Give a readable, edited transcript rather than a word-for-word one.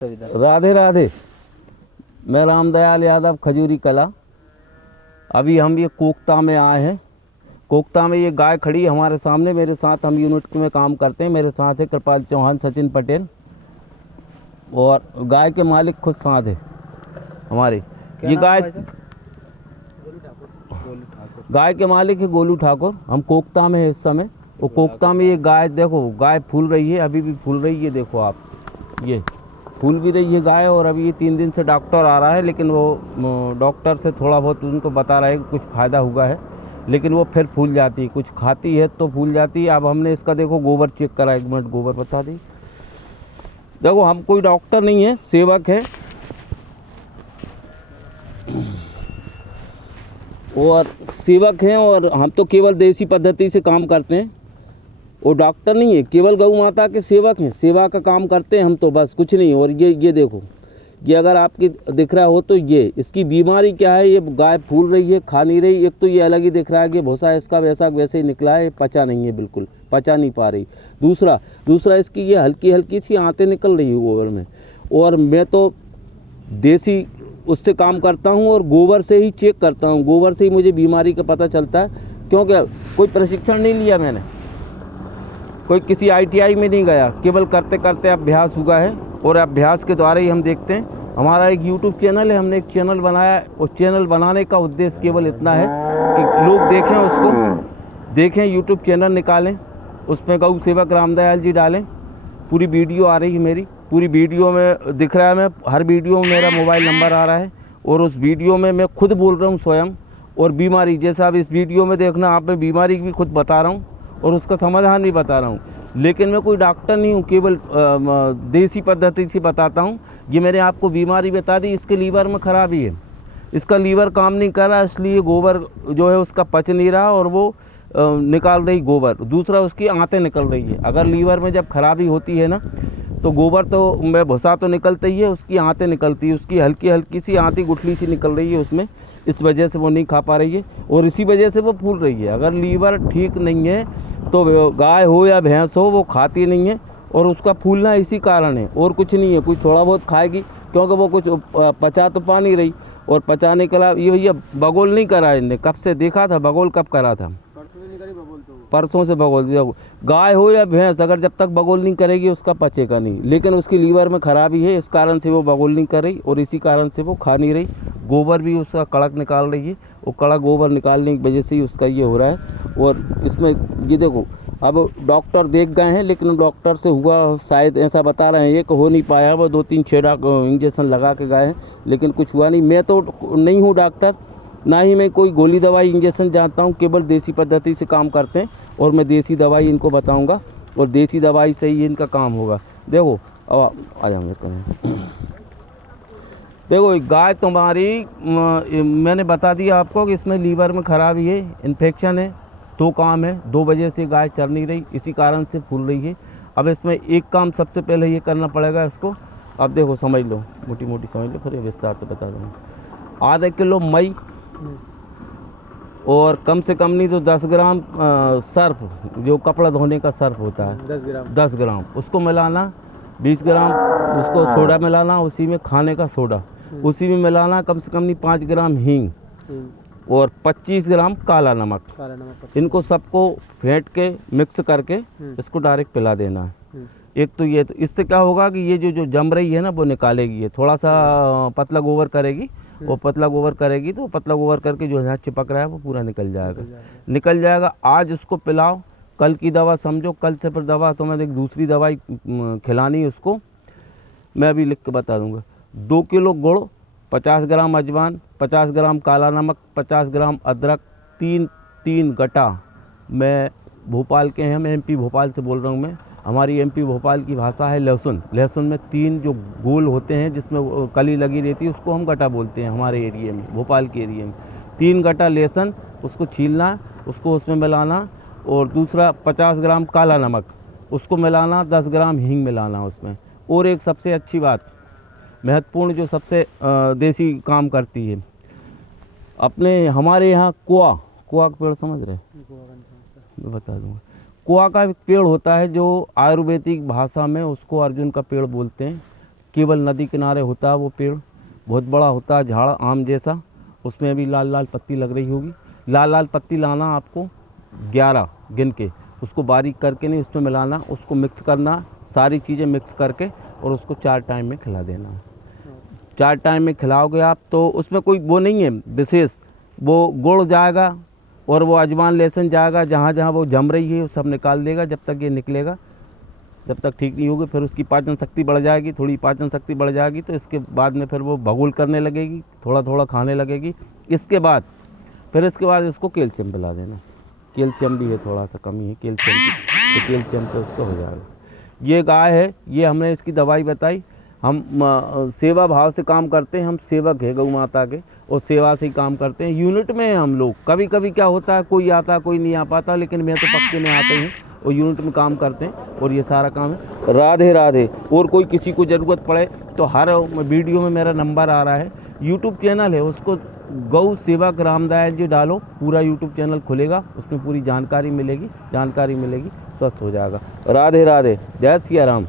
राधे राधे। मैं रामदयाल यादव, खजूरी कला। अभी हम ये कोकता में आए हैं। कोकता में ये गाय खड़ी है हमारे सामने। मेरे साथ हम यूनिट में काम करते हैं। मेरे साथ है कृपाल चौहान, सचिन पटेल, और गाय के मालिक खुद साथ है हमारे। ये गाय के मालिक है गोलू ठाकुर। हम कोकता में है इस समय। वो कोकता में ये गाय देखो, गाय फूल रही है, अभी भी फूल रही है। देखो आप, ये फूल भी रही है गाय। और अभी ये 3 दिन से डॉक्टर आ रहा है, लेकिन वो डॉक्टर से थोड़ा बहुत उनको बता रहा है कि कुछ फ़ायदा हुआ है, लेकिन वो फिर फूल जाती है। कुछ खाती है तो फूल जाती है। अब हमने इसका देखो गोबर चेक करा। 1 मिनट, गोबर बता दी। देखो, हम कोई डॉक्टर नहीं है, सेवक है, और सेवक हैं, और हम तो केवल देसी पद्धति से काम करते हैं। वो डॉक्टर नहीं है, केवल गौ माता के सेवक हैं। सेवा का काम करते हैं हम तो, बस कुछ नहीं। और ये देखो, ये अगर आपकी दिख रहा हो तो ये इसकी बीमारी क्या है। ये गाय फूल रही है, खा नहीं रही। एक तो ये अलग ही दिख रहा है कि भूसा इसका वैसा वैसे ही निकला है, पचा नहीं है, बिल्कुल पचा नहीं पा रही। दूसरा इसकी ये हल्की हल्की सी आंतें निकल रही है गोबर में। और मैं तो देसी उससे काम करता हूँ, और गोबर से ही चेक करता हूँ। गोबर से ही मुझे बीमारी का पता चलता है, क्योंकि कोई प्रशिक्षण नहीं लिया मैंने, कोई किसी ITI में नहीं गया। केवल करते करते अभ्यास हुआ है, और अभ्यास के द्वारा ही हम देखते हैं। हमारा एक YouTube चैनल है, हमने एक चैनल बनाया है। उस चैनल बनाने का उद्देश्य केवल इतना है कि लोग देखें, उसको देखें, YouTube चैनल निकालें, उसमें गौ सेवक रामदयाल जी डालें। पूरी वीडियो आ रही है मेरी, पूरी वीडियो में दिख रहा है। मैं हर वीडियो में मेरा मोबाइल नंबर आ रहा है, और उस वीडियो में मैं खुद बोल रहा हूँ स्वयं। और बीमारी, जैसा अब इस वीडियो में देखना, आप मैं बीमारी भी खुद बता रहा हूँ और उसका समाधान भी बता रहा हूँ। लेकिन मैं कोई डॉक्टर नहीं हूँ, केवल देसी पद्धति से बताता हूँ। ये मैंने आपको बीमारी बता दी, इसके लीवर में खराबी है, इसका लीवर काम नहीं कर रहा, इसलिए गोबर जो है उसका पच नहीं रहा, और वो निकाल रही गोबर। दूसरा, उसकी आंतें निकल रही है। अगर लीवर में जब खराबी होती है ना, तो गोबर तो में भूसा तो निकलता ही है, उसकी आंतें निकलती है। उसकी हल्की हल्की सी आंती गुठली सी निकल रही है उसमें, इस वजह से वो नहीं खा पा रही है, और इसी वजह से वो फूल रही है। अगर लीवर ठीक नहीं है तो गाय हो या भैंस हो, वो खाती नहीं है, और उसका फूलना इसी कारण है, और कुछ नहीं है। कुछ थोड़ा बहुत खाएगी, क्योंकि वो कुछ पचा तो पा नहीं रही। और पचाने के अलावा ये भैया बगोल नहीं करा इनने, कब से देखा था बगोल, कब करा था? परसों से बगोल दिया। गाय हो या भैंस, अगर जब तक बगोल नहीं करेगी उसका पचेगा नहीं। लेकिन उसकी लीवर में खराबी है, इस कारण से वो बगोल नहीं कर रही, और इसी कारण से वो खा नहीं रही। गोबर भी उसका कड़क निकाल रही है, वो कड़क गोबर निकालने की वजह से ही उसका ये हो रहा है। और इसमें ये देखो, अब डॉक्टर देख गए हैं, लेकिन डॉक्टर से हुआ शायद ऐसा बता रहे हैं ये कि हो नहीं पाया। वो 2-3 छेड़ा इंजेक्शन लगा के गए हैं, लेकिन कुछ हुआ नहीं। मैं तो नहीं हूँ डॉक्टर, ना ही मैं कोई गोली दवाई इंजेक्शन जानता हूँ। केवल देसी पद्धति से काम करते हैं, और मैं देसी दवाई इनको बताऊँगा, और देसी दवाई से ही इनका काम होगा। देखो, अब आ जाऊँगे कहीं। देखो, गाय तुम्हारी मैंने बता दिया आपको कि इसमें लीवर में खराबी है, इन्फेक्शन है। 2 काम है, 2 वजह से गाय चल नहीं रही, इसी कारण से फूल रही है। अब इसमें एक काम सबसे पहले ये करना पड़ेगा इसको। अब देखो, समझ लो, मोटी मोटी समझ लो, फिर विस्तार से बता दूँगा। आधा किलो मई, और कम से कम नहीं तो 10 ग्राम सर्फ, जो कपड़ा धोने का सर्फ होता है, 10 ग्राम उसको मिलाना। 20 ग्राम उसको सोडा मिलाना, उसी में खाने का सोडा उसी में मिलाना। कम से कम नहीं 5 ग्राम हींग, और 25 ग्राम काला नमक। इनको सबको फेंट के मिक्स करके इसको डायरेक्ट पिला देना है। एक तो ये, तो इससे क्या होगा कि ये जो जम रही है ना, वो निकालेगी। ये थोड़ा सा पतला गोबर करेगी, वो पतला गोबर करेगी, तो पतला गोबर करके जो यहाँ चिपक रहा है वो पूरा निकल जाएगा। आज उसको पिलाओ, कल की दवा समझो, कल से फिर दवा तो मैं दूसरी दवाई खिलानी उसको, मैं अभी लिख के बता दूंगा। 2 किलो गुड़, 50 ग्राम अजवान, 50 ग्राम काला नमक, 50 ग्राम अदरक, 3 गटा। मैं भोपाल के हैं, मैं MP भोपाल से बोल रहा हूँ। मैं, हमारी MP भोपाल की भाषा है लहसुन। लहसुन में 3 जो गोल होते हैं जिसमें कली लगी रहती है, उसको हम गटा बोलते हैं हमारे एरिया में, भोपाल के एरिया में। 3 गटा लहसुन, उसको छीलना, उसको उसमें मिलाना। और दूसरा 50 ग्राम काला नमक, उसको मिलाना। 10 ग्राम हींग मिलाना उसमें। और एक सबसे अच्छी बात, महत्वपूर्ण, जो सबसे देसी काम करती है अपने हमारे यहाँ, कुआ का पेड़ समझ रहे? मैं बता दूँगा। कुआ का पेड़ होता है, जो आयुर्वेदिक भाषा में उसको अर्जुन का पेड़ बोलते हैं। केवल नदी किनारे होता है वो पेड़, बहुत बड़ा होता है, झाड़ आम जैसा, उसमें भी लाल लाल पत्ती लग रही होगी। लाल लाल पत्ती लाना आपको 11 गिन के, उसको बारीक करके नहीं उसमें मिलाना, उसको मिक्स करना, सारी चीज़ें मिक्स करके, और उसको 4 टाइम में खिला देना। 4 टाइम में खिलाओगे आप तो उसमें कोई वो नहीं है विशेष, वो गुड़ जाएगा और वो अजवान लहसुन जाएगा, जहाँ जहाँ वो जम रही है वो सब निकाल देगा। जब तक ये निकलेगा, जब तक ठीक नहीं होगी, फिर उसकी पाचन शक्ति बढ़ जाएगी, थोड़ी पाचन शक्ति बढ़ जाएगी तो इसके बाद में फिर वो भगुल करने लगेगी, थोड़ा थोड़ा खाने लगेगी। इसके बाद इसको कैल्शियम पिला देना। कैल्शियम भी है, थोड़ा सा कमी है कैल्शियम की, तो कैल्शियम से उसको हो जाएगा। ये गाय है, ये हमने इसकी दवाई बताई। हम सेवा भाव से काम करते हैं, हम सेवक हैं गौ माता के, और सेवा से ही काम करते हैं। यूनिट में हैं हम लोग। कभी कभी क्या होता है, कोई आता कोई नहीं आ पाता, लेकिन मैं तो पक्के में आते हैं और यूनिट में काम करते हैं, और ये सारा काम है। राधे राधे। और कोई किसी को ज़रूरत पड़े तो हर वीडियो में मेरा नंबर आ रहा है। यूट्यूब चैनल है, उसको गौ सेवक रामदयाल जी डालो, पूरा यूट्यूब चैनल खुलेगा, उसमें पूरी जानकारी मिलेगी, स्वस्थ हो जाएगा। राधे राधे, जय सिया राम।